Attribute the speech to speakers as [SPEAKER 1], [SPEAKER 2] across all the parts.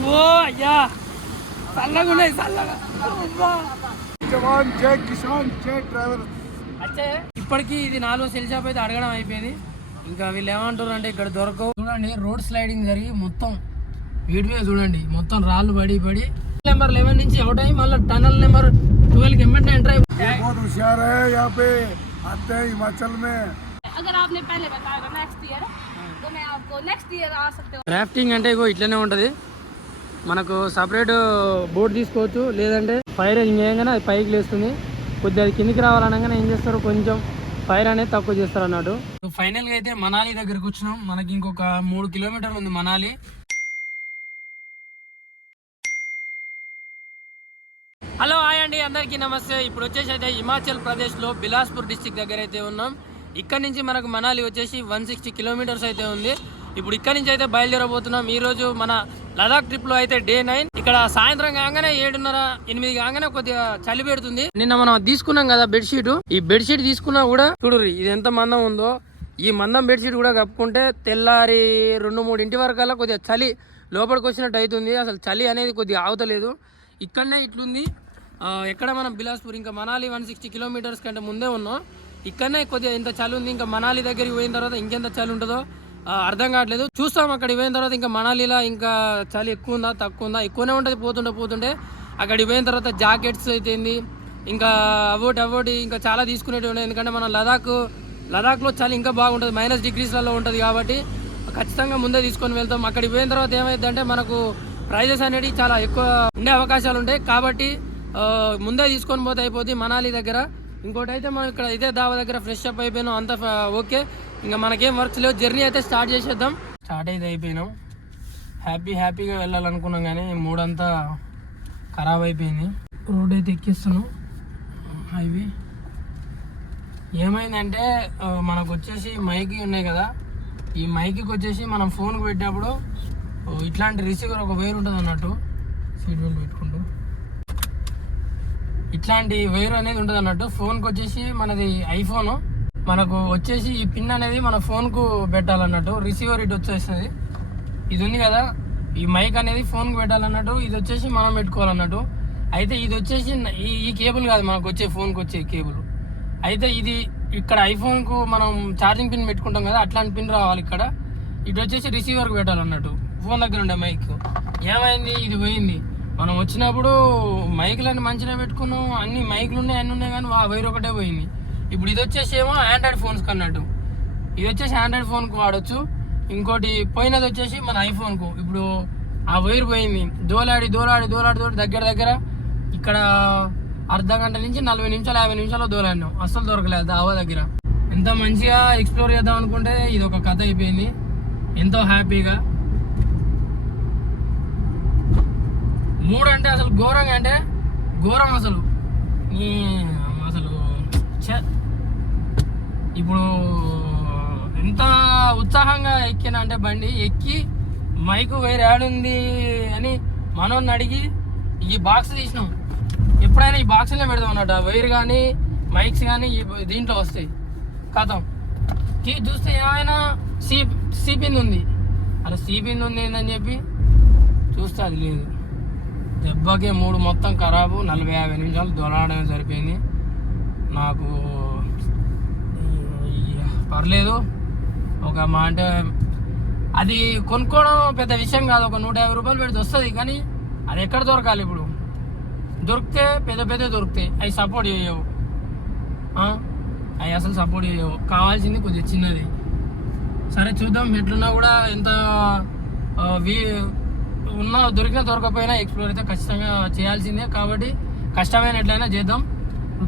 [SPEAKER 1] ఓ అయ్యా చల్లగా ఉన్నాయి చల్లగా.
[SPEAKER 2] జవాన్
[SPEAKER 1] డ్రైవర్. ఇప్పటికీ ఇది నాలుగో సెల్ షాప్ అయితే అడగడం అయిపోయింది. ఇంకా వీళ్ళు ఏమంటారు అంటే ఇక్కడ దొరకవు. చూడండి రోడ్ స్లైడింగ్ జరిగి మొత్తం వీటి మీద చూడండి మొత్తం రాళ్ళు పడి పడి. నెంబర్ లెవెన్ నుంచి అవుట్ అయ్యి మళ్ళీ టనల్ నెంబర్ ట్వెల్వ్కి ఎంబెట్ ఎంటర్ అయిపోయి రాఫ్టింగ్ అంటే ఇగో ఇట్లనే ఉంటది. మనకు సపరేట్ బోర్డు తీసుకోవచ్చు లేదంటే ఫైర్ ఇంకేయంగానే అది పైకి లేస్తుంది. కొద్దిగా అది కిందికి రావాలనగానే ఏం చేస్తారు కొంచెం ఫైర్ అనేది తక్కువ చేస్తారు అన్నట్టు. ఫైనల్గా అయితే మనాలి దగ్గరికి వచ్చినాం. మనకి ఇంకొక మూడు కిలోమీటర్లు ఉంది మనాలి. హలో హాయ్ అండి. అందరికీ నమస్తే. ఇప్పుడు వచ్చేసి అయితే హిమాచల్ ప్రదేశ్లో బిలాస్పూర్ డిస్టిక్ దగ్గర అయితే ఉన్నాం. ఇక్కడ నుంచి మనకు మనాలి వచ్చేసి వన్ సిక్స్టీ కిలోమీటర్స్ అయితే ఉంది. ఇప్పుడు ఇక్కడ నుంచి అయితే బయలుదేరబోతున్నాం. ఈ రోజు మన లదాఖ్ ట్రిప్లో అయితే డే నైన్ ఇక్కడ సాయంత్రం కాగానే ఏడున్నర ఎనిమిది కాగానే కొద్దిగా చలి పెడుతుంది. నిన్న మనం తీసుకున్నాం కదా బెడ్షీట్ ఈ బెడ్షీట్ తీసుకున్నా కూడా చూడు ఇది ఎంత మందం ఉందో. ఈ మందం బెడ్షీట్ కూడా కప్పుకుంటే తెల్లారి రెండు మూడు ఇంటి వరకల్లా కొద్దిగా చలి లోపలికి వచ్చినట్టు అవుతుంది అసలు చలి అనేది కొద్దిగా ఆగుతలేదు. ఇక్కడనే ఇట్లుంది. ఎక్కడ మనం బిలాస్పూర్ ఇంకా మనాలి వన్ సిక్స్టీ కిలోమీటర్స్ కంటే ముందే ఉన్నాం. ఇక్కడనే కొద్దిగా ఇంత చలి ఉంది. ఇంకా మనాలి దగ్గరికి పోయిన తర్వాత ఇంకెంత చలి ఉంటుందో అర్థం కావట్లేదు. చూస్తాం అక్కడ పోయిన తర్వాత ఇంకా మనాలిలో ఇంకా చలి ఎక్కువ ఉందా తక్కువ ఉందా ఎక్కువనే ఉంటుంది పోతుంటే పోతుంటే. అక్కడికి పోయిన తర్వాత జాకెట్స్ అయితేంది ఇంకా అవోటి అవోటి ఇంకా చాలా తీసుకునేవి ఉన్నాయి. ఎందుకంటే మన లదాఖ్ లదాఖ్లో చలి ఇంకా బాగుంటుంది. మైనస్ డిగ్రీస్లలో ఉంటుంది కాబట్టి ఖచ్చితంగా ముందే తీసుకొని వెళ్తాం. అక్కడికి పోయిన తర్వాత ఏమైందంటే మనకు ప్రైజెస్ అనేవి చాలా ఎక్కువ ఉండే అవకాశాలు ఉంటాయి కాబట్టి ముందే తీసుకొని పోతే అయిపోద్ది మనాలి దగ్గర. ఇంకోటి అయితే మనం ఇక్కడ ఇదే దావా దగ్గర ఫ్రెష్ అప్ అయిపోయినాం. అంత ఓకే ఇంకా మనకేం వర్క్స్ లేవు. జర్నీ అయితే స్టార్ట్ చేసేద్దాం. స్టార్ట్ అయితే అయిపోయినాం. హ్యాపీ హ్యాపీగా వెళ్ళాలనుకున్నాం కానీ మూడంతా ఖరాబ్ అయిపోయింది. రోడ్ అయితే ఎక్కిస్తున్నాం. హైవే ఏమైందంటే మనకు వచ్చేసి మైకి ఉన్నాయి కదా. ఈ మైకి వచ్చేసి మనం ఫోన్కి పెట్టినప్పుడు ఇట్లాంటి రిసీవర్ ఒక వైర్ ఉంటుంది అన్నట్టు. సీట్ బెల్ట్ పెట్టుకుంటూ. ఇట్లాంటి వైర్ అనేది ఉంటుంది అన్నట్టు. ఫోన్కి వచ్చేసి మనది ఐఫోను మనకు వచ్చేసి ఈ పిన్ అనేది మన ఫోన్కు పెట్టాలన్నట్టు రిసీవర్ ఇటు వచ్చేస్తుంది. ఇది ఉంది కదా ఈ మైక్ అనేది ఫోన్కు పెట్టాలన్నట్టు ఇది వచ్చేసి మనం పెట్టుకోవాలన్నట్టు. అయితే ఇది వచ్చేసి ఈ ఈ కేబుల్ కాదు మనకు వచ్చే ఫోన్కి వచ్చే కేబుల్ అయితే ఇది ఇక్కడ ఐఫోన్కు మనం ఛార్జింగ్ పిన్ పెట్టుకుంటాం కదా అట్లాంటి పిన్ రావాలి ఇక్కడ. ఇటు వచ్చేసి రిసీవర్కి పెట్టాలన్నట్టు ఫోన్ దగ్గర ఉండే మైక్ ఏమైంది? ఇది పోయింది. మనం వచ్చినప్పుడు మైకులన్నీ మంచిగా పెట్టుకున్నాం అన్ని మైకులు ఉన్నాయి అన్నీ ఉన్నాయి కానీ ఆ వైర్ ఒకటే పోయింది. ఇప్పుడు ఇది వచ్చేసి ఏమో ఆండ్రాయిడ్ ఫోన్స్ అన్నట్టు ఇది వచ్చేసి ఆండ్రాయిడ్ ఫోన్కు వాడచ్చు. ఇంకోటి పోయినది వచ్చేసి మన ఐఫోన్కు ఇప్పుడు ఆ వైర్ పోయింది. దోలాడి దోలాడి దోలాడి దోలాడి దగ్గర దగ్గర ఇక్కడ అర్ధ గంట నుంచి నలభై నిమిషాలు యాభై నిమిషాలు దోలాడినాం. అస్సలు దొరకలేదు దావా దగ్గర. ఎంత మంచిగా ఎక్స్ప్లోర్ చేద్దాం అనుకుంటే ఇది ఒక కథ అయిపోయింది. ఎంతో హ్యాపీగా. మూడు అంటే అసలు ఘోరంగా అంటే ఘోరం అసలు. ఇప్పుడు ఎంత ఉత్సాహంగా ఎక్కిన అంటే బండి ఎక్కి మైకు వేరే ఆడుంది అని మనోని అడిగి ఈ బాక్స్ తీసినాం. ఎప్పుడైనా ఈ బాక్స్లో పెడదాం అన్నట్టు. వైర్ కానీ మైక్స్ కానీ ఈ దీంట్లో వస్తాయి. కథం. తీ చూస్తే ఏమైనా సీ సీపింది ఉంది. అలా సీ పిన్ ఉంది ఏందని చెప్పి చూస్తే అది లేదు. దెబ్బకే మూడు మొత్తం ఖరాబు. నలభై యాభై నిమిషాలు దొరడమే సరిపోయింది. నాకు పర్లేదు. ఒక మా అంటే అది కొనుక్కోవడం పెద్ద విషయం కాదు. ఒక నూట యాభై రూపాయలు పెడితే వస్తుంది కానీ అది ఎక్కడ దొరకాలి ఇప్పుడు? దొరికితే పెద్ద పెద్ద దొరుకుతాయి. అవి సపోర్ట్ చేయవు. అవి అసలు సపోర్ట్ చేయవు. కావాల్సింది కొంచెం చిన్నది. సరే చూద్దాం. ఎట్లున్నా కూడా ఎంత వీ ఉన్నా దొరికినా దొరకపోయినా ఎక్స్ప్లోర్ అయితే ఖచ్చితంగా చేయాల్సిందే. కాబట్టి కష్టమైన ఎట్లయినా చేద్దాం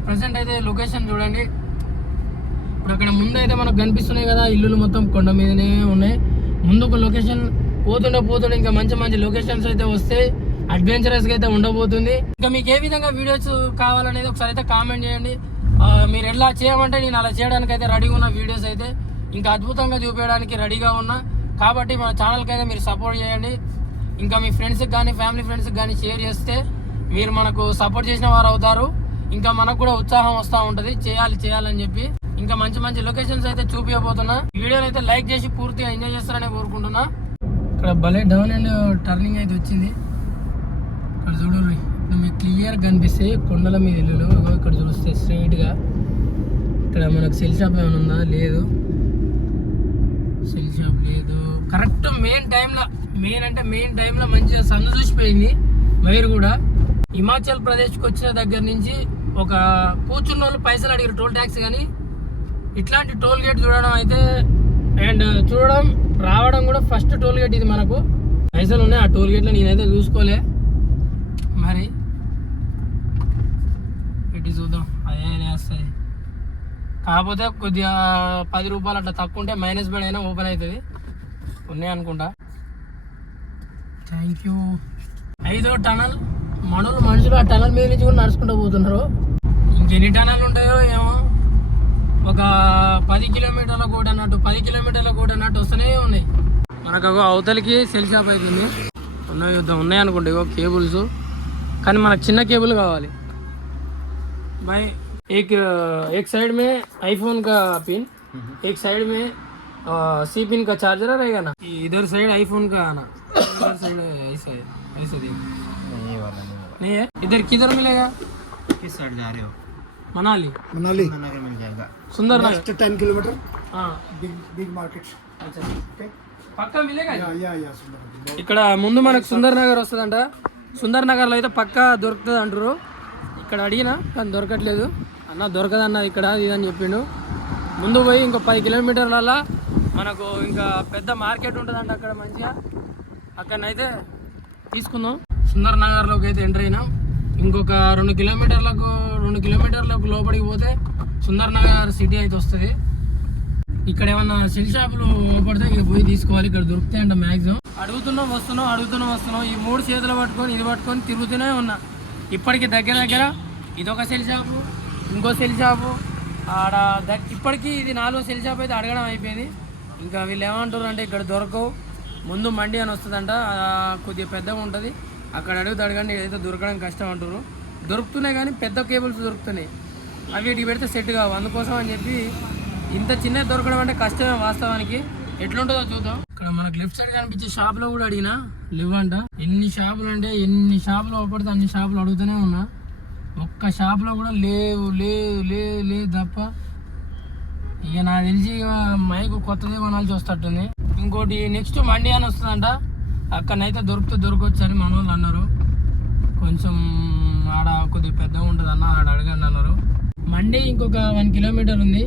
[SPEAKER 1] ప్రజెంట్ అయితే లొకేషన్ చూడండి. ఇప్పుడు అక్కడ ముందు అయితే మనకు కనిపిస్తున్నాయి కదా ఇల్లులు మొత్తం కొండ మీదనే ఉన్నాయి. ముందు ఒక లొకేషన్ పోతుండే పోతుండే ఇంకా మంచి మంచి లొకేషన్స్ అయితే వస్తాయి అడ్వెంచరస్గా అయితే ఉండబోతుంది. ఇంకా మీకు ఏ విధంగా వీడియోస్ కావాలనేది ఒకసారి అయితే కామెంట్ చేయండి. మీరు ఎలా చేయమంటే నేను అలా చేయడానికి అయితే రెడీగా ఉన్న వీడియోస్ అయితే ఇంకా అద్భుతంగా చూపించడానికి రెడీగా ఉన్నా. కాబట్టి మన ఛానల్కి అయితే మీరు సపోర్ట్ చేయండి. ఇంకా మీ ఫ్రెండ్స్కి కానీ ఫ్యామిలీ ఫ్రెండ్స్కి కానీ షేర్ చేస్తే మీరు మనకు సపోర్ట్ చేసిన వారు అవుతారు. ఇంకా మనకు కూడా ఉత్సాహం వస్తూ ఉంటుంది. చేయాలి చేయాలని చెప్పి. ఇంకా మంచి మంచి లొకేషన్స్ అయితే చూపించబోతున్నా వీడియోని అయితే లైక్ చేసి పూర్తిగా ఎంజాయ్ చేస్తారని కోరుకుంటున్నా. ఇక్కడ భలే డౌన్ అండ్ టర్నింగ్ అయితే వచ్చింది. ఇక్కడ చూడు మీకు క్లియర్ కనిపిస్తే కొండల మీద ఇల్లులు ఇక్కడ చూస్తే స్ట్రైట్గా ఇక్కడ మనకు సెల్ షాప్ ఏమైనా ఉందా? లేదు. సెల్ షాప్ లేదు. కరెక్ట్ మెయిన్ టైంలో మెయిన్ అంటే మెయిన్ టైంలో మంచిగా సన్ను చూసిపోయింది. వైర్ కూడా హిమాచల్ ప్రదేశ్కి వచ్చిన దగ్గర నుంచి ఒక కూర్చున్న వాళ్ళు పైసలు అడిగారు టోల్ ట్యాక్స్ కానీ ఇట్లాంటి టోల్ గేట్ చూడడం అయితే అండ్ చూడడం రావడం కూడా ఫస్ట్ టోల్ గేట్ ఇది మనకు. పైసలు ఉన్నాయి ఆ టోల్ గేట్లో నేనైతే చూసుకోలే. మరి పెట్టి చూద్దాం. అదే వేస్తుంది కాకపోతే కొద్దిగా పది రూపాయలు అట్లా తక్కువ ఉంటే మైనస్ బెడ్ అయినా ఓపెన్ అవుతుంది. ఉన్నాయి అనుకుంటా. థ్యాంక్ యూ ఐదో టనల్ మనోళ్ళు మనుషులు ఆ టనల్ మీద నుంచి కూడా నడుచుకుంటూ పోతున్నారు. ఇంకెన్ని టనల్ ఉంటాయో ఏమో. ఒక పది కిలోమీటర్ల కోట అన్నట్టు పది కిలోమీటర్ల కోట అన్నట్టు వస్తూనే ఉన్నాయి మనకు ఒక అవతలికి సెల్ షాప్ అవుతుంది ఉన్నాయి చూద్దాం ఉన్నాయి అనుకుంటా ఇగో కేబుల్స్ కానీ మనకు చిన్న కేబుల్ కావాలి भाई एक एक साइड में आईफोन का पिन एक साइड में सी पिन का चार्जर रहेगा ना इधर साइड आईफोन का आना इधर साइड ऐसा है ऐसा देख
[SPEAKER 3] ये वाला नहीं वाला
[SPEAKER 1] नहीं है इधर किधर मिलेगा
[SPEAKER 3] किस साइड जा रहे हो
[SPEAKER 1] मनाली
[SPEAKER 2] मनाली
[SPEAKER 3] नगर मिल जाएगा
[SPEAKER 1] Sundar Nagar
[SPEAKER 2] next ten kilometre
[SPEAKER 1] हाँ
[SPEAKER 2] बिग बिग मार्केट
[SPEAKER 1] अच्छा
[SPEAKER 2] ఓకే
[SPEAKER 1] పక్కా మిలేగా
[SPEAKER 2] యా యా యా సుందర్
[SPEAKER 1] ఇక్కడ ముందు మనకు సుందర్ నగర్ వస్తుందంట సుందర్ నగర్లో అయితే పక్కా దొరుకుతుంది అంటారు ఇక్కడ అడిగినా కానీ దొరకట్లేదు అన్న దొరకదన్న ఇక్కడ ఇది అని చెప్పిండు ముందు పోయి ఇంకో పది కిలోమీటర్లలో మనకు ఇంకా పెద్ద మార్కెట్ ఉంటుందంట అక్కడ మంచిగా అక్కడనైతే తీసుకుందాం సుందర్ నగర్లోకి అయితే ఎంటర్ అయినాం ఇంకొక రెండు కిలోమీటర్లకు రెండు కిలోమీటర్లకు లోపలికి పోతే సుందర్నగర్ సిటీ అయితే వస్తుంది. ఇక్కడ ఏమన్నా సెల్ షాపులు పడితే ఇక పోయి తీసుకోవాలి ఇక్కడ దొరుకుతాయంట మ్యాక్సిమం అడుగుతున్నాం వస్తున్నాం అడుగుతున్నాం వస్తున్నాం. ఈ మూడు చేతులు పట్టుకొని ఇది పట్టుకొని తిరుగుతూనే ఉన్నా. ఇప్పటికి దగ్గర దగ్గర ఇదొక సెల్ షాపు ఇంకో సెల్ షాపు ఆడ ఇప్పటికీ ఇది నాలుగో సెల్ షాప్ అయితే అడగడం అయిపోయింది. ఇంకా వీళ్ళు ఏమంటారు అంటే ఇక్కడ దొరకవు ముందు మండి అని వస్తుందంట. కొద్దిగా పెద్దగా ఉంటుంది. అక్కడ అడుగుతాడు కానీ ఏదైతే దొరకడం కష్టం అంటారు. దొరుకుతున్నాయి కానీ పెద్ద కేబుల్స్ దొరుకుతున్నాయి. అవి వీటికి పెడితే సెట్ కావు. అందుకోసం అని చెప్పి ఇంత చిన్న దొరకడం అంటే కష్టమే వాస్తవానికి. ఎట్లుంటుందో చూద్దాం. ఇక్కడ మనకు లెఫ్ట్ సైడ్ కనిపించే షాప్లో కూడా అడిగినా లేవంట. ఎన్ని షాపులు అంటే ఎన్ని షాపులు అవపడితే అన్ని షాపులు అడుగుతూనే ఉన్నా. ఒక్క షాపులో కూడా లేవు లేవు లేవు లేవు తప్ప ఇక నాకు తెలిసి ఇక మైక్ కొత్తది కొనాల్సి వస్తట్టుంది. ఇంకోటి నెక్స్ట్ మండే అని వస్తుందంట. అక్కడనైతే దొరికితే దొరకవచ్చు అని మన వాళ్ళు అన్నారు. కొంచెం ఆడ కొద్దిగా పెద్దగా ఉంటుంది అన్న ఆడ అడగండి అన్నారు. మండి ఇంకొక వన్ కిలోమీటర్ ఉంది.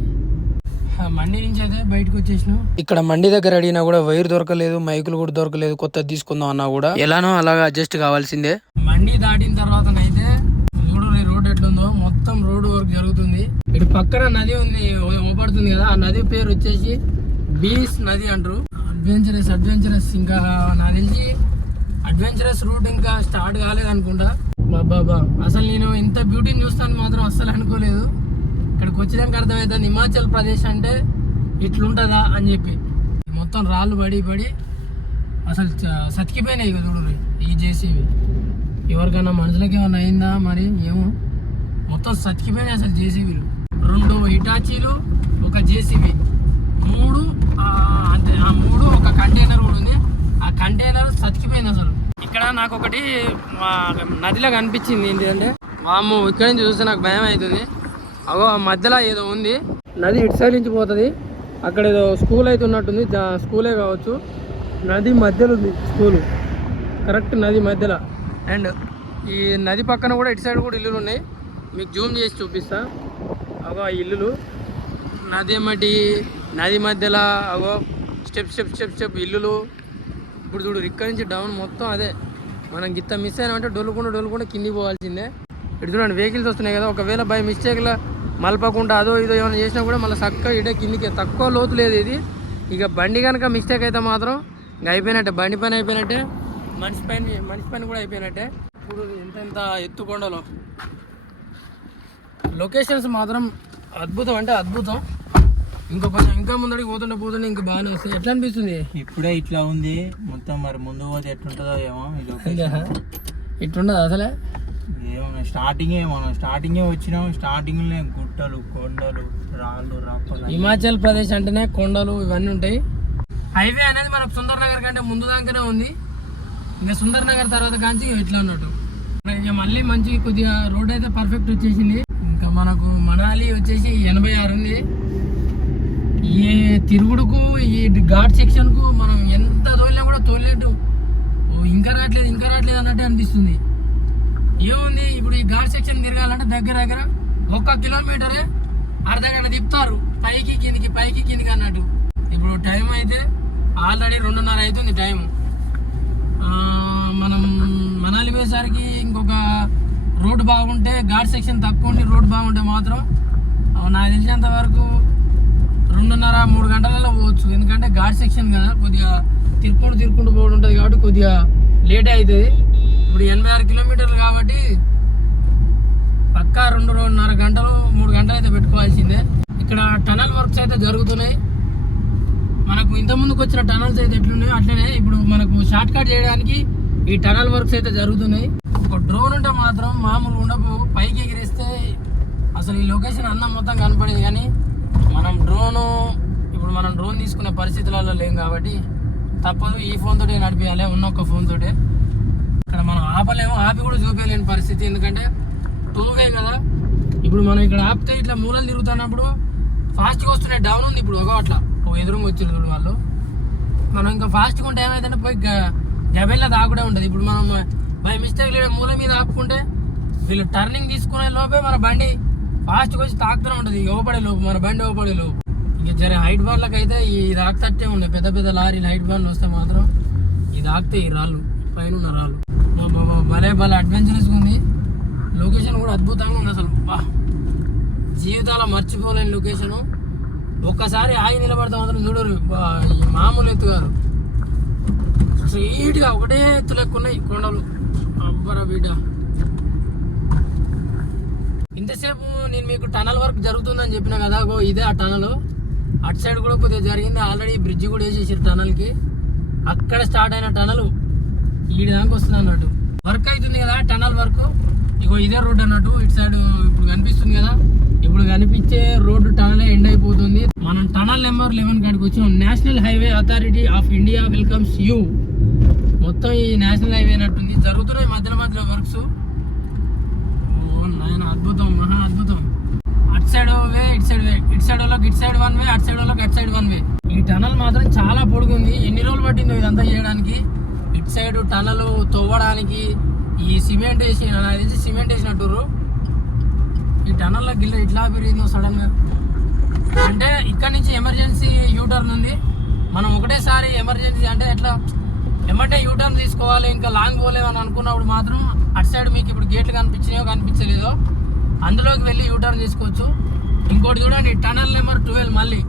[SPEAKER 1] మండి నుంచి అయితే బయటకు వచ్చేసినాం. ఇక్కడ మండి దగ్గర అడిగినా కూడా వైర్ దొరకలేదు మైకులు కూడా దొరకలేదు కొత్తది తీసుకుందాం అన్నా కూడా. ఎలానో అలాగా అడ్జస్ట్ కావాల్సిందే. మండి దాటిన తర్వాతనైతే చూడు నీ రోడ్ ఎట్లుందో మొత్తం రోడ్ వర్క్ జరుగుతుంది. ఇటు పక్కన నది ఉంది ఓపడుతుంది కదా ఆ నది పేరు వచ్చేసి బీస్ నది అంటారు. అడ్వెంచరస్ అడ్వెంచరస్ ఇంకా నా తెలిసి అడ్వెంచరస్ రూట్ ఇంకా స్టార్ట్ కాలేదు అనుకుంటా బాబా అసలు నేను ఇంత బ్యూటీని చూస్తాను మాత్రం అస్సలు అనుకోలేదు. ఇక్కడికి వచ్చినాక అర్థమవుతుంది హిమాచల్ ప్రదేశ్ అంటే ఇట్లుంటుందా అని చెప్పి. మొత్తం రాళ్ళు పడి పడి అసలు సతికిపోయినాయి ఇక చూడు ఈ జేసీబీ. ఎవరికైనా మనుషులకి ఏమైనా అయిందా మరి ఏమో. మొత్తం సతికిపోయినాయి అసలు జేసీబీలు. రెండు హిటాచీలు ఒక జేసీబీ. మూడు అంటే ఆ మూడు ఒక కంటైనర్ కూడా ఉంది. ఆ కంటైనర్ సతికిపోయింది అసలు. ఇక్కడ నాకు ఒకటి మా నదిలో కనిపించింది ఏంటంటే వాము ఇక్కడ నుంచి చూస్తే నాకు భయం అవుతుంది. అగో ఆ మధ్యలో ఏదో ఉంది. నది ఇటు సైడ్ నుంచి పోతుంది. అక్కడ ఏదో స్కూల్ అయితే ఉన్నట్టుంది. స్కూలే కావచ్చు. నది మధ్యలో ఉంది స్కూలు కరెక్ట్ నది మధ్యలో. అండ్ ఈ నది పక్కన కూడా ఇటు సైడ్ కూడా ఇల్లులు ఉన్నాయి. మీకు జూమ్ చేసి చూపిస్తా. అగో ఆ ఇల్లులు. నది మటి నది మధ్యలో అగో స్టెప్ స్టెప్ స్టెప్ స్టెప్ ఇల్లులు. ఇప్పుడు చూడు ఇక్కడి నుంచి డౌన్ మొత్తం అదే. మనం గిత్త మిస్ అయినామంటే డొల్లుకుండా డొల్లుకుండా కిందికి పోవాల్సిందే. ఇటు చూడండి వెహికల్స్ వస్తున్నాయి కదా. ఒకవేళ బై మిస్టేక్లో మలపకుండా అదో ఇదో ఏమైనా చేసినా కూడా మళ్ళీ చక్కగా ఇడే కిందికి. తక్కువ లోతు లేదు ఇది. ఇక బండి కనుక మిస్టేక్ అయితే మాత్రం ఇంకా అయిపోయినట్టే. బండి పని అయిపోయినట్టే. మనిషి పని మనిషి పని కూడా అయిపోయినట్టే. ఇప్పుడు ఎంతెంత ఎత్తు కొండలో. లొకేషన్స్ మాత్రం అద్భుతం అంటే అద్భుతం. ఇంకా కొంచెం ఇంకా ముందడికి పోతుంటే పోతుంటే ఇంకా బాగానే వస్తాయి ఎట్లా అనిపిస్తుంది?
[SPEAKER 3] ఇప్పుడే ఇట్లా ఉంది. మొత్తం మరి ముందు పోతే ఎట్లుంటుందో ఏమో
[SPEAKER 1] ఇట్లుండదు అసలే?
[SPEAKER 3] ఏమో స్టార్టింగే మనం స్టార్టింగే వచ్చినాం. స్టార్టింగ్లోనే గుట్టలు కొండలు రాళ్ళు రప్పలు
[SPEAKER 1] హిమాచల్ ప్రదేశ్ అంటేనే కొండలు ఇవన్నీ ఉంటాయి. హైవే అనేది మనకు సుందర్ నగర్ కంటే ముందు దాకానే ఉంది. ఇంకా సుందర్ నగర్ తర్వాత కాంచి ఇట్లా ఉన్నట్టు. ఇక మళ్ళీ మంచి కొద్దిగా రోడ్ అయితే పర్ఫెక్ట్ వచ్చేసింది. ఇంకా మనకు మనాలి వచ్చేసి ఎనభై ఆరు ఉంది. ఈ తిరుగుడుకు ఈ ఘాట్ సెక్షన్కు మనం ఎంత తోలినా కూడా తోలేటు ఓ ఇంకా రావట్లేదు ఇంకా రావట్లేదు అన్నట్టే అనిపిస్తుంది. ఏముంది ఇప్పుడు ఈ ఘాట్ సెక్షన్ తిరగాలంటే దగ్గర దగ్గర ఒక్క కిలోమీటరే అర్ధ గంట తిప్పుతారు. పైకి కిందికి పైకి కిందికి అన్నట్టు. ఇప్పుడు టైం అయితే ఆల్రెడీ రెండున్నర అవుతుంది టైం మనం మనాలి పోయేసరికి ఇంకొక రోడ్ బాగుంటే ఘాట్ సెక్షన్ తక్కువ ఉండి రోడ్ బాగుంటే మాత్రం నాకు తెలిసినంత వరకు రెండున్నర మూడు గంటలలో పోవచ్చు. ఎందుకంటే ఘాట్ సెక్షన్ కదా కొద్దిగా తిరుపుడు తిరుపుడు పోవడం ఉంటుంది కాబట్టి కొద్దిగా లేట్ అవుతుంది ఇప్పుడు ఎనభై ఆరు కిలోమీటర్లు కాబట్టి పక్కా రెండు రెండున్నర గంటలు మూడు గంటలు అయితే పెట్టుకోవాల్సిందే. ఇక్కడ టనల్ వర్క్స్ అయితే జరుగుతున్నాయి. మనకు ఇంత ముందుకు వచ్చిన టనల్స్ అయితే ఎట్లున్నాయో అట్లనే ఇప్పుడు మనకు షార్ట్ కట్ చేయడానికి ఈ టనల్ వర్క్స్ అయితే జరుగుతున్నాయి. ఒక డ్రోన్ ఉంటే మాత్రం మామూలు ఉండకు. పైకి ఎగిరేస్తే అసలు ఈ లొకేషన్ అన్నం మొత్తం కనపడేది కానీ మనం డ్రోను ఇప్పుడు మనం డ్రోన్ తీసుకునే పరిస్థితులలో లేం కాబట్టి తప్పదు. ఈ ఫోన్ తోటే నడిపించాలి ఉన్న ఒక ఫోన్ తోటే. ఇక్కడ మనం ఆపలేము ఆపి కూడా చూపించలేని పరిస్థితి. ఎందుకంటే టోవే కదా. ఇప్పుడు మనం ఇక్కడ ఆపితే ఇట్లా మూలలు తిరుగుతున్నప్పుడు ఫాస్ట్గా వస్తున్నాయి డౌన్ ఉంది ఇప్పుడు ఒక అట్లా. ఎదురు ఎదురుగా వచ్చారు చూడు వాళ్ళు. మనం ఇంకా ఫాస్ట్గా ఉంటే ఏమైందంటే పోయి జబెల్లా దాకుండా ఉంటుంది. ఇప్పుడు మనం బై మిస్టేక్ లేదా మూల మీద ఆపుకుంటే వీళ్ళు టర్నింగ్ తీసుకునే లోపే మన బండి ఫాస్ట్గా వచ్చి తాకుతూనే ఉంటుంది. ఇవ్వబడే లోపు మన బండి ఇవ్వబడే లోపు. ఇంకా జర హైట్ బార్లకు అయితే ఈ తాకుతట్టే ఉన్నాయి పెద్ద పెద్ద లారీలు హైట్ బార్లు వస్తే మాత్రం ఇది తాకితే ఈ రాళ్ళు పైన ఉన్న రాళ్ళు భలే భలే అడ్వెంచరస్గా ఉంది. లొకేషన్ కూడా అద్భుతంగా ఉంది అసలు. బా. జీవితాల మర్చిపోలేని లొకేషన్ ఒక్కసారి ఆగి నిలబడితే మాత్రం చూడరు. ఈ మామూలు ఎత్తుగారు. కాదు స్ట్రీట్గా ఒకటే ఎత్తులు ఎక్కువ ఉన్నాయి కొండలు. అబ్బరా బిడ్డ. ఇంతసేపు నేను మీకు టనల్ వర్క్ జరుగుతుందని చెప్పిన కదా గో ఇదే ఆ టనల్. అటు సైడ్ కూడా కొద్దిగా జరిగింది. ఆల్రెడీ బ్రిడ్జ్ కూడా వేసేసారు టనల్కి. అక్కడ స్టార్ట్ అయిన టనల్ ఈడి దాకా వస్తుంది అన్నట్టు. వర్క్ అవుతుంది కదా టనల్ వర్క్. ఇగో ఇదే రోడ్ అన్నట్టు ఇటు సైడ్ ఇప్పుడు కనిపిస్తుంది కదా. ఇప్పుడు కనిపించే రోడ్డు టనలే ఎండ్ అయిపోతుంది. మనం టనల్ నెంబర్ లెవెన్ కాడికి వచ్చాం national highway authority of India welcomes you. మొత్తం ఈ నేషనల్ హైవే అన్నట్టుంది. జరుగుతున్నాయి మధ్యలో మధ్యలో వర్క్స్. నాయన అద్భుతం మహా అద్భుతం. అటు సైడ్ వే ఇటు సైడ్ వే. ఇటు సైడ్ వాళ్ళకి ఇటు సైడ్ వన్ వే అటు సైడ్ వాళ్ళకి అటు సైడ్ వన్ వే. ఈ టనల్ మాత్రం చాలా పొడుగుంది. ఎన్ని రోజులు పట్టిందో ఇదంతా చేయడానికి? ఇటు సైడ్ టనల్ తవ్వడానికి ఈ సిమెంట్ వేసి నాకు తెలిసి సిమెంట్ వేసినట్టుర్రు. ఈ టనల్లో గిల్ల ఇట్లా పెరిగిందో సడన్గా. అంటే ఇక్కడ నుంచి ఎమర్జెన్సీ యూటర్న్ ఉంది. మనం ఒకటేసారి ఎమర్జెన్సీ అంటే ఎట్లా ఎమ్మటే యూటర్న్ తీసుకోవాలి ఇంకా లాంగ్ పోలేమని అనుకున్నప్పుడు మాత్రం అటు సైడ్ మీకు ఇప్పుడు గేట్లు కనిపించినాయో కనిపించలేదో అందులోకి వెళ్ళి యూటర్న్ తీసుకోవచ్చు. ఇంకోటి చూడండి టనల్ నెంబర్ ట్వెల్వ్ మళ్ళీ.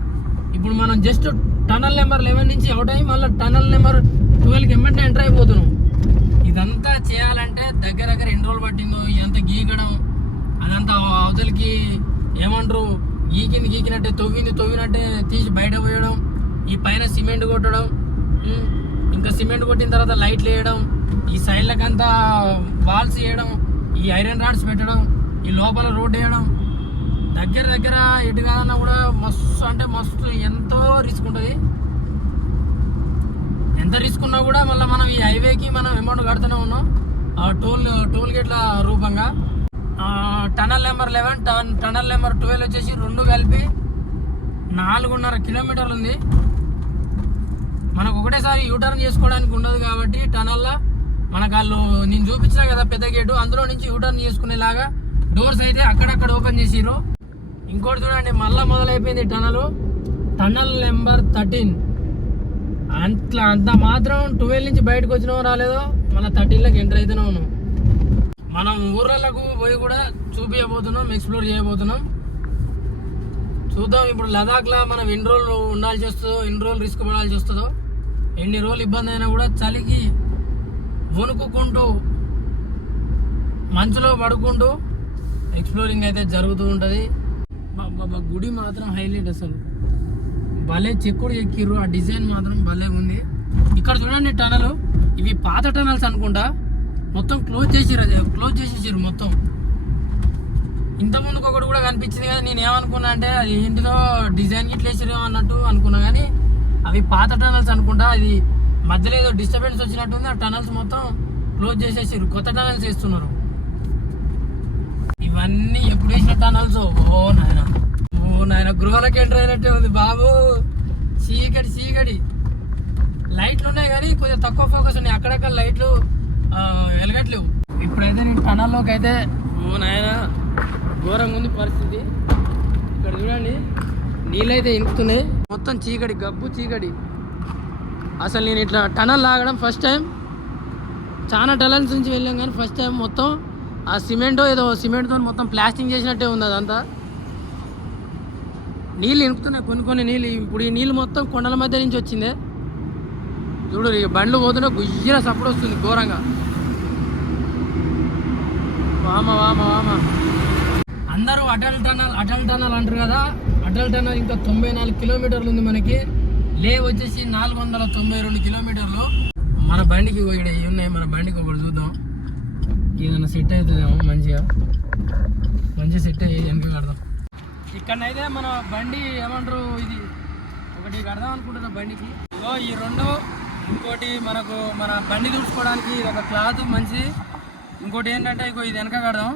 [SPEAKER 1] ఇప్పుడు మనం జస్ట్ టనల్ నెంబర్ లెవెన్ నుంచి అవుట్ అయ్యి మళ్ళీ టనల్ నెంబర్ ట్వెల్వ్కి ఎమ్మెంటే ఎంటర్ అయిపోతున్నాం. ఇదంతా చేయాలంటే దగ్గర దగ్గర ఎన్ని రోజులు పట్టిందో ఇదంతా గీకడం అదంతా అవతలికి ఏమంటారు గీకింది గీకినట్టే తవ్వింది తవ్వినట్టే తీసి బయట పోయడం ఈ పైన సిమెంట్ కొట్టడం ఇంకా సిమెంట్ కొట్టిన తర్వాత లైట్లు వేయడం ఈ సైడ్లకంతా వాల్స్ వేయడం ఈ ఐరన్ రాడ్స్ పెట్టడం ఈ లోపల రోడ్ వేయడం. దగ్గర దగ్గర ఎటు కాదన్నా కూడా మస్తు అంటే మస్తు ఎంతో రిస్క్ ఉంటుంది. ఎంత రిస్క్ ఉన్నా కూడా మళ్ళీ మనం ఈ హైవేకి మనం అమౌంట్ కడుతూనే ఉన్నాం. ఆ టోల్ టోల్ గేట్ల రూపంగా. టనల్ నెంబర్ లెవెన్ టన్ టనల్ నెంబర్ ట్వెల్వ్ వచ్చేసి రెండు కలిపి నాలుగున్నర కిలోమీటర్లు ఉంది. మనకు ఒకటేసారి యూటర్న్ చేసుకోవడానికి ఉండదు కాబట్టి టనల్లో మనకు వాళ్ళు నేను చూపించిన కదా పెద్ద గేటు అందులో నుంచి యూటర్న్ చేసుకునేలాగా డోర్స్ అయితే అక్కడక్కడ ఓపెన్ చేసిర్రు. ఇంకోటి చూడండి మళ్ళా మొదలైపోయింది టనల్ టనల్ నెంబర్ థర్టీన్ అంట్లా అంత మాత్రం ట్వెల్వ్ నుంచి బయటకు వచ్చినావు రాలేదో మన థర్టీన్లోకి ఎంటర్ అయితేనే ఉన్నాం. మనం ఊర్లకు పోయి కూడా చూపించబోతున్నాం ఎక్స్ప్లోర్ చేయబోతున్నాం. చూద్దాం ఇప్పుడు లదాఖ్లో మనం ఎన్ని రోజులు ఉండాల్సి వస్తుందో ఎన్ని రోజులు రిస్క్ పడాల్సి వస్తుందో. ఎన్ని రోజులు ఇబ్బంది అయినా కూడా చలికి వణుకుకుంటూ మంచులో పడుకుంటూ ఎక్స్ప్లోరింగ్ అయితే జరుగుతూ ఉంటుంది. గుడి మాత్రం హైలైట్ అసలు. భలే చెక్కుడు చెక్కిర్రు. ఆ డిజైన్ మాత్రం భలే ఉంది. ఇక్కడ చూడండి టనల్ ఇవి పాత టనల్స్ అనుకుంటా. మొత్తం క్లోజ్ చేసిర్రు అది. క్లోజ్ చేసేసారు మొత్తం. ఇంతకుముందుకు ఒకటి కూడా కనిపించింది కదా నేను ఏమనుకున్నా అంటే అది ఏంటిదో డిజైన్ గిట్ల అన్నట్టు అనుకున్నా. కానీ అవి పాత టనల్స్ అనుకుంటా అది మధ్యలో ఏదో డిస్టర్బెన్స్ వచ్చినట్టుంది ఆ టనల్స్ మొత్తం క్లోజ్ చేసేసారు కొత్త టనల్స్ వేస్తున్నారు. ఇవన్నీ ఎప్పుడు వేసిన టనల్స్? ఓ నాయన. ఓ నాయన గృహాలకు ఎంటర్ అయినట్టే ఉంది బాబు. చీకటి చీకటి. లైట్లు ఉన్నాయి కానీ కొంచెం తక్కువ ఫోకస్ ఉన్నాయి. అక్కడక్కడ లైట్లు వెలగట్లేవు. ఇప్పుడైతే నేను టనల్లోకి అయితే ఓ నాయన ఘోరంగా ఉంది పరిస్థితి. ఇక్కడ చూడండి. నీళ్ళైతే ఇంకుతున్నాయి మొత్తం చీకటి గబ్బు చీకటి. అసలు నేను ఇట్లా టనల్ లాగడం ఫస్ట్ టైం చాలా టనల్స్ నుంచి వెళ్ళాం కానీ ఫస్ట్ టైం మొత్తం ఆ సిమెంట్ ఏదో సిమెంట్తో మొత్తం ప్లాస్టింగ్ చేసినట్టే ఉంది అదంతా. నీళ్ళు ఇనుకుతున్నాయి కొన్ని కొన్ని నీళ్ళు. ఇప్పుడు ఈ నీళ్ళు మొత్తం కొండల మధ్య నుంచి వచ్చిందే. చూడు ఇక బండ్లు పోతుంటే గుజ్జిన సప్పుడు వస్తుంది ఘోరంగా. వామ వామ వామ. అందరూ అటల్ టనల్ అటల్ టనల్ అంటారు కదా. అటల్ టనల్ ఇంకా తొంభై నాలుగు కిలోమీటర్లు ఉంది మనకి. లే వచ్చేసి నాలుగు వందల తొంభై రెండు కిలోమీటర్లు. మన బండికి ఇక్కడ ఉన్నాయి మన బండికి ఒకటి చూద్దాం. ఏదైనా సెట్ అవుతుందేమో మంచిగా. మంచిగా సెట్ అయ్యి వెనక కడదాం. ఇక్కడనైతే మన బండి ఏమంటారు ఇది? ఒకటి కడదాం అనుకుంటున్నా బండికి. ఇదో ఈ రెండు. ఇంకోటి మనకు మన బండి తుడుచుకోవడానికి ఇది ఒక క్లాత్ మంచిది. ఇంకోటి ఏంటంటే ఇగో ఇది వెనక కడదాం.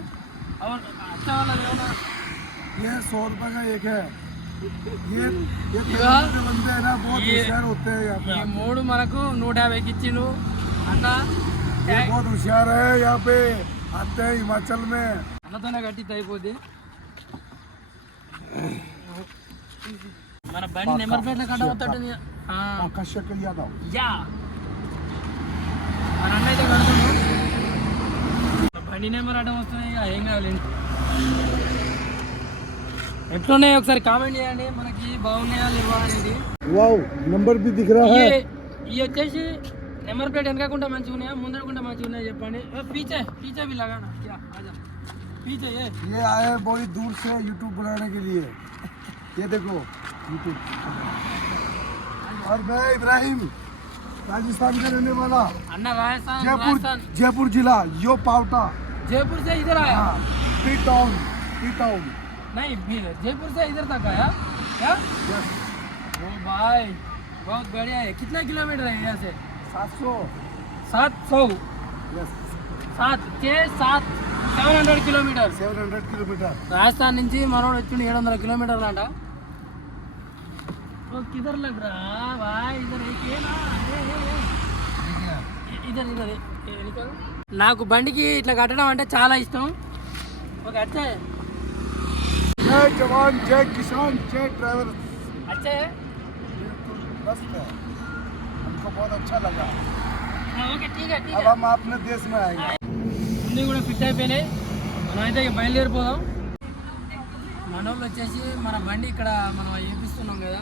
[SPEAKER 1] అవును అచ్చ వాళ్ళది ఏమన్నా
[SPEAKER 2] ये सौ रुपए का एक है ये ये
[SPEAKER 1] या?
[SPEAKER 2] तेल के बंदे हैं ना बहुत
[SPEAKER 1] ये-
[SPEAKER 2] होशियार होते हैं यहाँ पे
[SPEAKER 1] ఈ మూడు మనకు నూట యాభైకి ఇచ్చిండు అన్న
[SPEAKER 2] ये बहुत होशियार है यहाँ पे आते हैं हिमाचल में
[SPEAKER 1] అన్నతోనే కట్టిద్ది అయిపోద్ది మన బండి నెంబర్ ప్లేట్లో కట్టబోతుంది
[SPEAKER 2] कश्य के लिया था
[SPEAKER 1] యా మన అన్న అయితే కడుతున్నాడు బండి నెంబర్ అడ్డం వస్తున్నాయి ఇక ఏం కావాలి ఎట్లున్నాయి ఒకసారి కామెంట్ చేయండి మనకి బాగున్నాయా లేవా అనేది
[SPEAKER 2] वाओ नंबर भी दिख रहा है
[SPEAKER 1] ఈ- ఈ వచ్చేసి నెంబర్ ప్లేట్ వెనకకుండా మంచిగా ఉన్నాయా ముందరకుండా మంచిగా ఉన్నాయా చెప్పండి ఏ, పీచే పీచే भी लगाना యా ఆజా పీచే ఏ
[SPEAKER 2] ये आए हैं बड़ी दूर से यूट्यूब बनाने के लिए ये देखो यूट्यूब और मैं इब्राहिम राजस्थान का रहने वाला
[SPEAKER 1] అన్న రాజస్థాన్
[SPEAKER 2] जयपुर
[SPEAKER 1] राजस्थान
[SPEAKER 2] जयपुर जिला यो पावटा
[SPEAKER 1] जयपुर से इधर आया
[SPEAKER 2] हाँ पी टाउन पी टाउन
[SPEAKER 1] नहीं भी- जयपुर से इधर तक आया क्या
[SPEAKER 2] यस
[SPEAKER 1] ओ भाई बहुत बढ़िया है कितना किलोमीटर है यहाँ से
[SPEAKER 2] सात सौ
[SPEAKER 1] सात सौ
[SPEAKER 2] यस
[SPEAKER 1] सात छः सात seven hundred kilometres
[SPEAKER 2] seven hundred kilometre
[SPEAKER 1] Rajasthan నుంచి మనోడు వచ్చిండు ఏడు వందల కిలోమీటర్లు అంట ఓ కిధర్ లగ్ రా భాయ్ ఇధర్ ఏక్ ఏ నా ఏ, ఏ, ఏ. ఇధర్ ఇధర్ ఏ, ఏ, నికల్. నాకు బండికి ఇట్లా కట్టడం అంటే చాలా ఇష్టం ఒక అచ్చే
[SPEAKER 2] जय जवान जय किसान जय ड्राइवर
[SPEAKER 1] అచ్చే
[SPEAKER 2] बिल्कुल मस्त है हमको बहुत अच्छा लगा
[SPEAKER 1] ఓకే ఠీక్ ఠీక్
[SPEAKER 2] अब हम अपने देश में आएंगे
[SPEAKER 1] అన్నీ కూడా ఫిట్ అయిపోయినాయి మనం అయితే ఇక బయలుదేరిపోదాం మన వాళ్ళు వచ్చేసి మన బండి ఇక్కడ మనం వేపిస్తున్నాం కదా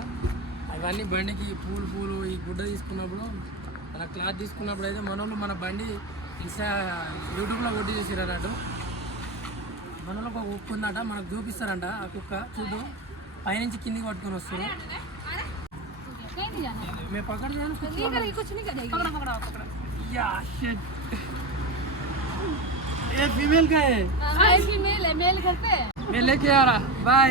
[SPEAKER 1] అవన్నీ బండికి పూలు పూలు ఈ గుడ్డ తీసుకున్నప్పుడు మన క్లాత్ తీసుకున్నప్పుడు అయితే మన వాళ్ళు మన బండి ఇన్స్టా యూట్యూబ్లో కొట్టి చేసారు అన్నట్టు మన వాళ్ళకి ఒక కుక్క ఉందట మనకు చూపిస్తారంట ఆ కుక్క చూద్దాం పైనుంచి కిందికి పట్టుకొని వస్తారు
[SPEAKER 4] कहीं नहीं जाना
[SPEAKER 1] మేము పక్కన చేయాలి
[SPEAKER 4] नहीं करेगी कुछ नहीं करेगी पकड़ा पकड़ा पकड़ा
[SPEAKER 1] యా షిట్ ये फीमेल का है
[SPEAKER 4] हाँ इसकी मेल है मेल घर पे
[SPEAKER 1] मैं लेके आ रहा बाय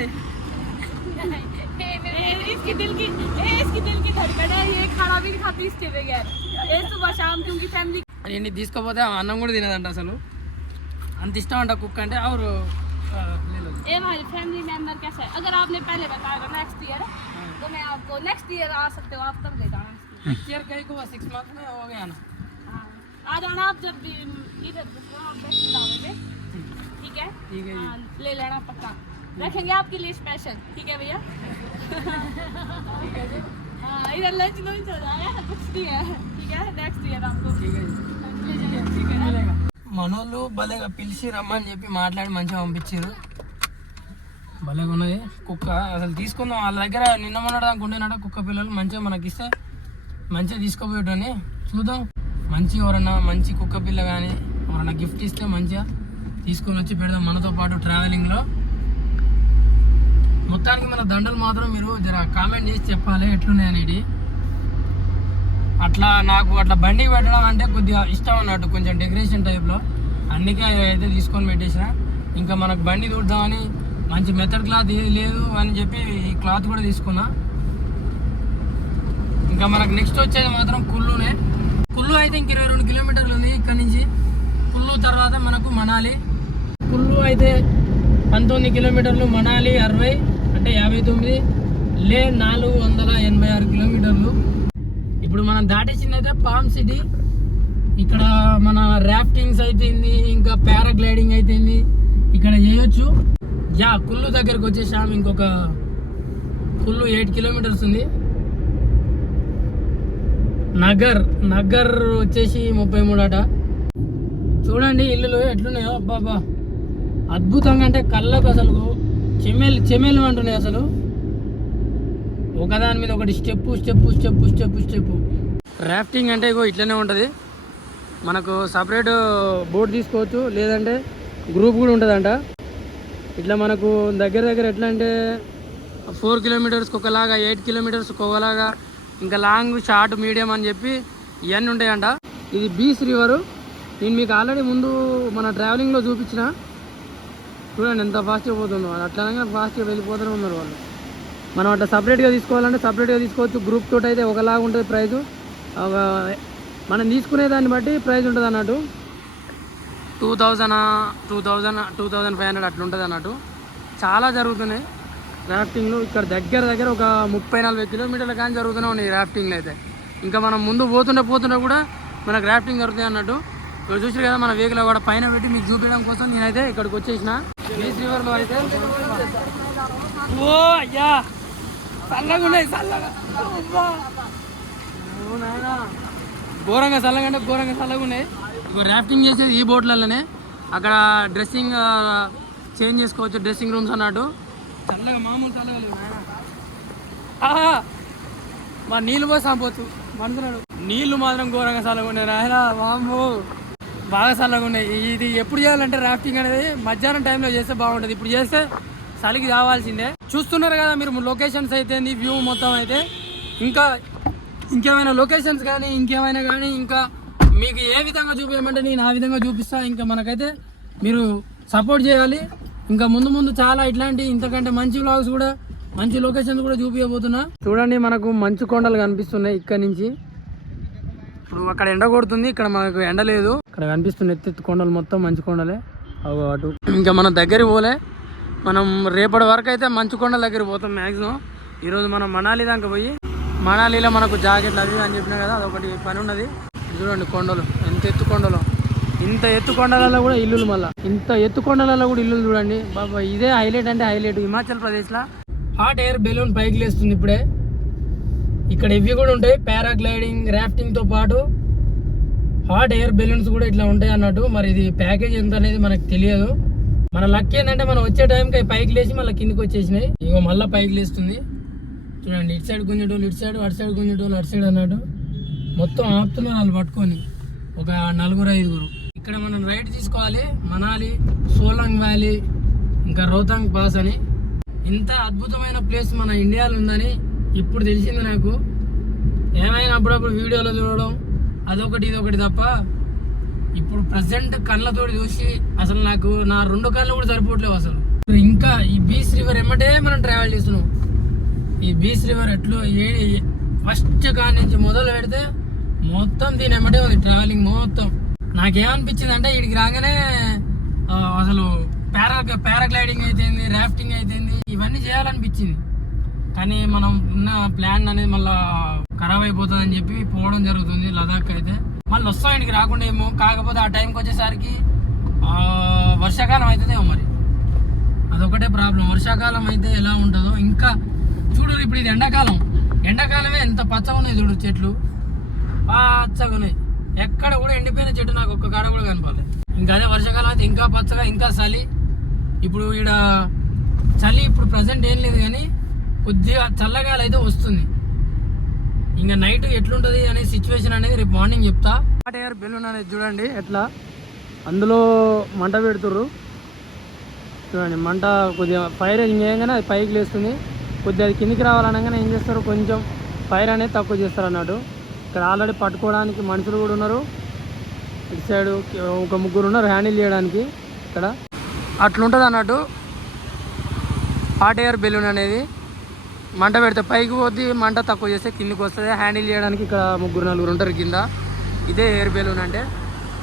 [SPEAKER 4] ए, इसकी दिल की ए, इसकी दिल की धड़कन है ये खाना भी नहीं खाती इसके बगैर ये सुबह शाम क्योंकि फैमिली
[SPEAKER 1] ఇవన్నీ తీసుకోపోతే ఆమె అన్నం కూడా తినదంట అసలు
[SPEAKER 4] अंत इष्ट कुक और ले अगर आपने पहले बताया तो हाँ। ठीक है?
[SPEAKER 1] ठीक है
[SPEAKER 4] हाँ, ले लेना पक्का। रखेंगे आपके लिए स्पेशल ठीक है भैया? हाँ, इधर लंच लंच हो है कुछ नहीं है। ठीक है? नेक्स्ट ईयर आपको।
[SPEAKER 1] ठीक है
[SPEAKER 4] ठीक है।
[SPEAKER 1] మనోళ్ళు భలేగా పిలిచి రమ్మని చెప్పి మాట్లాడి మంచిగా పంపించారు భలేగా ఉన్నది. కుక్క అసలు తీసుకుందాం. వాళ్ళ దగ్గర నిన్న మొన్నడానికి దాకా కుక్క పిల్లలు. మంచిగా మనకి ఇస్తే మంచిగా తీసుకోపోయేటని చూద్దాం. మంచి ఎవరన్నా మంచి కుక్క పిల్ల కానీ ఎవరన్నా గిఫ్ట్ ఇస్తే మంచిగా తీసుకొని వచ్చి పెడదాం మనతో పాటు ట్రావెలింగ్లో మొత్తానికి మన దండలు మాత్రం మీరు జర కామెంట్ చేసి చెప్పాలి. ఎట్లున్నాయి అనేది అట్లా నాకు అట్లా బండి పెట్టడం అంటే కొద్దిగా ఇష్టం అన్నట్టు కొంచెం డెకరేషన్ టైప్లో అందుకే అయితే తీసుకొని పెట్టేసిన. ఇంకా మనకు బండి చూద్దామని మంచి మెథడ్ క్లాత్ ఏది లేదు అని చెప్పి ఈ క్లాత్ కూడా తీసుకున్నా. ఇంకా మనకు నెక్స్ట్ వచ్చేది మాత్రం కుళ్ళునే. కుళ్ళు అయితే ఇంక ఇరవై రెండు కిలోమీటర్లు ఉంది ఇక్కడ నుంచి. కుళ్ళు తర్వాత మనకు మనాలి. కుళ్ళు అయితే పంతొమ్మిది కిలోమీటర్లు మనాలి అరవై అంటే యాభై తొమ్మిది లే నాలుగు వందల ఎనభై ఆరు కిలోమీటర్లు. ఇప్పుడు మనం దాటేసింది అయితే పామ్ సిటీ ఇక్కడ మన రాఫ్టింగ్స్ అయితేంది ఇంకా పారాగ్లైడింగ్ అయితేంది ఇక్కడ చేయొచ్చు. యా కుల్లు దగ్గరకు వచ్చేసాం ఇంకొక కుల్లు ఎయిట్ కిలోమీటర్స్ ఉంది. నగర్ నగర్ వచ్చేసి ముప్పై మూడు అట. చూడండి ఇల్లులు ఎట్లున్నాయో అబ్బాబా అద్భుతంగా అంటే కళ్ళకు అసలు చెమెల్ చెమెలు అంటున్నాయి అసలు. ఒకదాని మీద ఒకటి step step step step step rafting అంటే ఇగో ఇట్లనే ఉంటుంది. మనకు సపరేట్ బోర్డు తీసుకోవచ్చు లేదంటే గ్రూప్ కూడా ఉంటుందంట. ఇట్లా మనకు దగ్గర దగ్గర ఎట్లా అంటే ఫోర్ కిలోమీటర్స్కి ఒకలాగా ఎయిట్ కిలోమీటర్స్కి ఒకలాగా ఇంకా లాంగ్ షార్ట్ మీడియం అని చెప్పి ఇవన్నీ ఉంటాయంట. ఇది బీచ్ రివరు నేను మీకు ఆల్రెడీ ముందు మన ట్రావెలింగ్లో చూపించిన. చూడండి ఎంత ఫాస్ట్గా పోతుందో. అట్లా ఫాస్ట్గా వెళ్ళిపోతూనే ఉన్నారు వాళ్ళు. మనం అట్లా సపరేట్గా తీసుకోవాలంటే సపరేట్గా తీసుకోవచ్చు. గ్రూప్ తోటి అయితే ఒకలాగా ఉంటుంది ప్రైజు మనం తీసుకునే దాన్ని బట్టి ప్రైజ్ ఉంటుంది అన్నట్టు. Two thousand two thousand two thousand five hundred అట్లా ఉంటుంది అన్నట్టు. చాలా జరుగుతున్నాయి రాఫ్టింగ్లు ఇక్కడ దగ్గర దగ్గర ఒక ముప్పై నలభై కిలోమీటర్ల కానీ జరుగుతూనే ఉన్నాయి రాఫ్టింగ్లు అయితే. ఇంకా మనం ముందు పోతుండే పోతుండే కూడా మనకు రాఫ్టింగ్ జరుగుతాయి అన్నట్టు. ఇక్కడ చూసారు కదా మన వెహికల్ కూడా పైన పెట్టి మీకు చూపించడం కోసం నేనైతే ఇక్కడికి వచ్చేసిన. బీచ్ రివర్లో అయితే ఓ అయ్యా! చల్లగా ఉన్నాయి చల్లగా నాయనా ఘోరంగా చల్లగా అంటే ఘోరంగా చల్లగా ఉన్నాయి. ఇప్పుడు రాఫ్టింగ్ చేసేది ఈ బోట్లలోనే. అక్కడ డ్రెస్సింగ్ చేంజ్ చేసుకోవచ్చు డ్రెస్సింగ్ రూమ్స్ అన్నట్టు. చల్లగా మామూలు చల్లగా లేవు నాయనా. ఆహా. మా నీళ్ళు పోయి సంపోతు మనుషులు నీళ్ళు మాత్రం ఘోరంగా చల్లగా ఉన్నాయి రాయన వాము బాగా చల్లగా ఉన్నాయి. ఇది ఎప్పుడు చేయాలంటే రాఫ్టింగ్ అనేది మధ్యాహ్నం టైంలో చేస్తే బాగుంటుంది. ఇప్పుడు చేస్తే చలికి రావాల్సిందే చూస్తున్నారు కదా మీరు లొకేషన్స్ అయితే వ్యూ మొత్తం అయితే. ఇంకా ఇంకేమైనా లొకేషన్స్ కానీ ఇంకేమైనా కానీ ఇంకా మీకు ఏ విధంగా చూపించమంటే నేను ఆ విధంగా చూపిస్తా. ఇంకా మనకైతే మీరు సపోర్ట్ చేయాలి. ఇంకా ముందు ముందు చాలా ఇట్లాంటి ఇంతకంటే మంచి వ్లాగ్స్ కూడా మంచి లొకేషన్స్ కూడా చూపించబోతున్నా. చూడండి మనకు మంచు కొండలు కనిపిస్తున్నాయి ఇక్కడ నుంచి. ఇప్పుడు అక్కడ ఎండ కొడుతుంది ఇక్కడ మనకు ఎండ లేదు. ఇక్కడ కనిపిస్తున్న ఎత్తెత్తు కొండలు మొత్తం మంచు కొండలే. అటు. ఇంకా మన దగ్గరికి పోలే. మనం రేపటి వరకు అయితే మంచు కొండల దగ్గర పోతాం మ్యాక్సిమం ఈరోజు మనం మనాలి దాకా పోయి మనాలిలో మనకు జాకెట్లు అవి అని చెప్పినా కదా అదొకటి పని ఉన్నది. చూడండి కొండలు ఎంత ఎత్తు కొండలు. ఇంత ఎత్తు కొండలలో కూడా ఇల్లులు మళ్ళీ. ఇంత ఎత్తు కొండలలో కూడా ఇల్లులు చూడండి. బాబా ఇదే హైలైట్ అంటే హైలైట్. హిమాచల్ ప్రదేశ్లో. హాట్ ఎయిర్ బెలూన్ పైకి లేస్తుంది ఇప్పుడే. ఇక్కడ ఇవి కూడా ఉంటాయి పారాగ్లైడింగ్ ర్యాఫ్టింగ్తో పాటు. హాట్ ఎయిర్ బెలూన్స్ కూడా ఇట్లా ఉంటాయి అన్నట్టు. మరి ఇది ప్యాకేజ్ ఎంత అనేది మనకు తెలియదు. మన లక్ ఏంటంటే మనం వచ్చే టైంకి పైకి లేచి మళ్ళీ కిందికి వచ్చేసినాయి. ఇంకో మళ్ళీ పైకి లేస్తుంది. చూడండి ఇటు సైడ్ గుంజేటోళ్ళు ఇటు సైడ్ అటు సైడ్ గుంజేటోళ్ళు అటు సైడ్ అన్నట్టు మొత్తం ఆపుతున్నారు వాళ్ళు పట్టుకొని. ఒక నలుగురు ఐదుగురు. ఇక్కడ మనం రైట్ తీసుకోవాలి మనాలి సోలాంగ్ వ్యాలీ ఇంకా రోహతాంగ్ పాస్ అని. ఇంత అద్భుతమైన ప్లేస్ మన ఇండియాలో ఉందని ఇప్పుడు తెలిసింది నాకు. ఏమైనా అప్పుడప్పుడు వీడియోలో చూడడం అదొకటి ఇదొకటి తప్ప ఇప్పుడు ప్రజెంట్ కళ్ళతో చూసి అసలు నాకు నా రెండు కళ్ళు కూడా సరిపోవట్లేవు అసలు. ఇంకా ఈ బీచ్ రివర్ ఎమ్మటే మనం ట్రావెల్ చేస్తున్నాం. ఈ బీచ్ రివర్ ఎట్లు ఏ ఫస్ట్ కాడి నుంచి మొదలు పెడితే మొత్తం దీని ఎమ్మటే ఉంది ట్రావెలింగ్ మొత్తం. నాకేమనిపించింది అంటే ఇక్కడికి రాగానే అసలు పారా పారాగ్లైడింగ్ అయితేంది రాఫ్టింగ్ అయితేంది ఇవన్నీ చేయాలనిపించింది. కానీ మనం ఉన్న ప్లాన్ అనేది మళ్ళా ఖరాబ్ అయిపోతుంది అని చెప్పి పోవడం జరుగుతుంది లదాఖ్ అయితే. మళ్ళీ వస్తాం ఇంటికి రాకుండా ఏమో కాకపోతే ఆ టైంకి వచ్చేసరికి వర్షాకాలం అవుతుందేమో మరి. అదొకటే ప్రాబ్లం. వర్షాకాలం అయితే ఎలా ఉంటుందో ఇంకా చూడు ఇప్పుడు ఇది ఎండాకాలం. ఎండాకాలమే ఎంత పచ్చగా ఉన్నాయి చూడు చెట్లు. పచ్చగా ఉన్నాయి. ఎక్కడ కూడా ఎండిపోయిన చెట్టు నాకు ఒక్క కాడ కూడా కనపాలి ఇంకా అదే వర్షాకాలం అయితే ఇంకా పచ్చగా ఇంకా చలి. ఇప్పుడు ఈడ చలి ఇప్పుడు ప్రజెంట్ ఏం లేదు కానీ కొద్దిగా చల్లగాలి అయితే వస్తుంది. ఇంకా నైట్ ఎట్లుంటుంది అనే సిచ్యువేషన్ అనేది రేపు మార్నింగ్ చెప్తా. హాట్ ఎయిర్ బెలూన్ అనేది చూడండి ఎట్లా? అందులో మంట పెడుతుర్రు. చూడండి మంట కొద్దిగా ఫైర్ ఇంకేగానే అది పైకి లేస్తుంది. కొద్దిగా అది కిందికి రావాలనగానే ఏం చేస్తారు? కొంచెం ఫైర్ అనేది తక్కువ చేస్తారు అన్నట్టు. ఇక్కడ ఆల్రెడీ పట్టుకోవడానికి మనుషులు కూడా ఉన్నారు. ఇటు సైడ్ ఒక ముగ్గురు ఉన్నారు హ్యాండిల్ చేయడానికి ఇక్కడ. అట్లుంటుంది అన్నట్టు. హాట్ ఎయిర్ బెలూన్ అనేది. మంట పెడితే పైకి పోద్ది మంట తక్కువ చేస్తే కిందికి వస్తుంది. హ్యాండిల్ చేయడానికి ఇక్కడ ముగ్గురు నలుగురు ఉంటారు కింద. ఇదే ఎయిర్ బెలూన్ అంటే.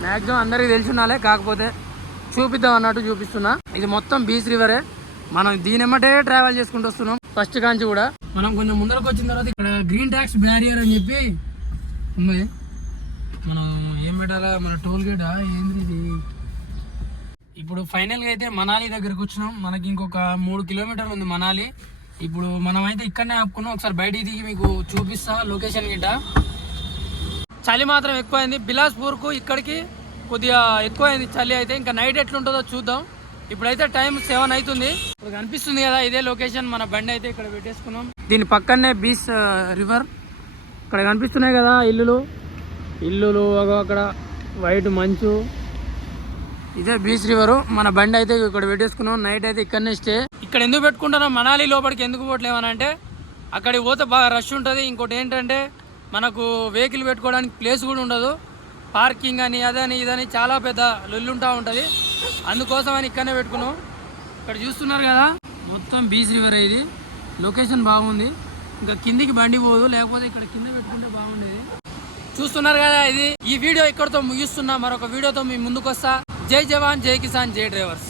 [SPEAKER 1] మ్యాక్సిమం అందరికీ తెలిసి ఉండాలే కాకపోతే చూపిద్దాం అన్నట్టు చూపిస్తున్నా. ఇది మొత్తం బీచ్ రివరే మనం దీనిమ్మటే ట్రావెల్ చేసుకుంటూ వస్తున్నాం. ఫస్ట్ కాంచి కూడా. మనం కొంచెం ముందరకు వచ్చిన తర్వాత ఇక్కడ గ్రీన్ ట్యాక్స్ బ్యారియర్ అని చెప్పి ఉంది. మనం ఏం పెట్టాలా? మన టోల్ గేట్ ఏంది ఇది? ఇప్పుడు ఫైనల్గా అయితే మనాలి దగ్గరకు వచ్చినాం. మనకి ఇంకొక మూడు కిలోమీటర్లు ఉంది మనాలి. ఇప్పుడు మనం అయితే ఇక్కడనే ఆపుకున్నాం. ఒకసారి బయటికి దిగి మీకు చూపిస్తా లొకేషన్ గిట్ట. చలి మాత్రం ఎక్కువైంది. బిలాస్పూర్కు ఇక్కడికి కొద్దిగా ఎక్కువైంది చలి అయితే. ఇంకా నైట్ ఎట్లుంటుందో చూద్దాం. ఇప్పుడైతే టైం సెవెన్ అవుతుంది ఇప్పుడు కనిపిస్తుంది కదా ఇదే లొకేషన్ మన బండి అయితే ఇక్కడ పెట్టేసుకున్నాం. దీని పక్కనే బీచ్ రివర్ ఇక్కడ కనిపిస్తున్నాయి కదా ఇల్లులు. ఇల్లులు అగో అక్కడ. వైట్ మంచు. ఇదే బీచ్ రివర్. మన బండి అయితే ఇక్కడ పెట్టేసుకున్నాం. నైట్ అయితే ఇక్కడనే స్టే ఇక్కడ ఎందుకు పెట్టుకుంటున్నాం మనాలి లోపలికి ఎందుకు పోవట్లేమని అంటే అక్కడికి పోతే బాగా రష్ ఉంటుంది. ఇంకోటి ఏంటంటే మనకు వెహికల్ పెట్టుకోవడానికి ప్లేస్ కూడా ఉండదు. పార్కింగ్ అని అదని ఇదని చాలా పెద్ద లొల్లుంటా ఉంటుంది. అందుకోసం అని ఇక్కడనే పెట్టుకున్నాం. ఇక్కడ చూస్తున్నారు కదా మొత్తం బీచ్ రివర్ ఇది. లొకేషన్ బాగుంది. ఇంకా కిందికి బండి పోదు. లేకపోతే ఇక్కడ కింద పెట్టుకుంటే చూస్తున్నారు కదా ఇది. ఈ వీడియో ఇక్కడతో ముగిస్తున్నా. మరొక వీడియోతో మీ ముందుకు వస్తా జై జవాన్ జై కిసాన్ జై డ్రైవర్స్.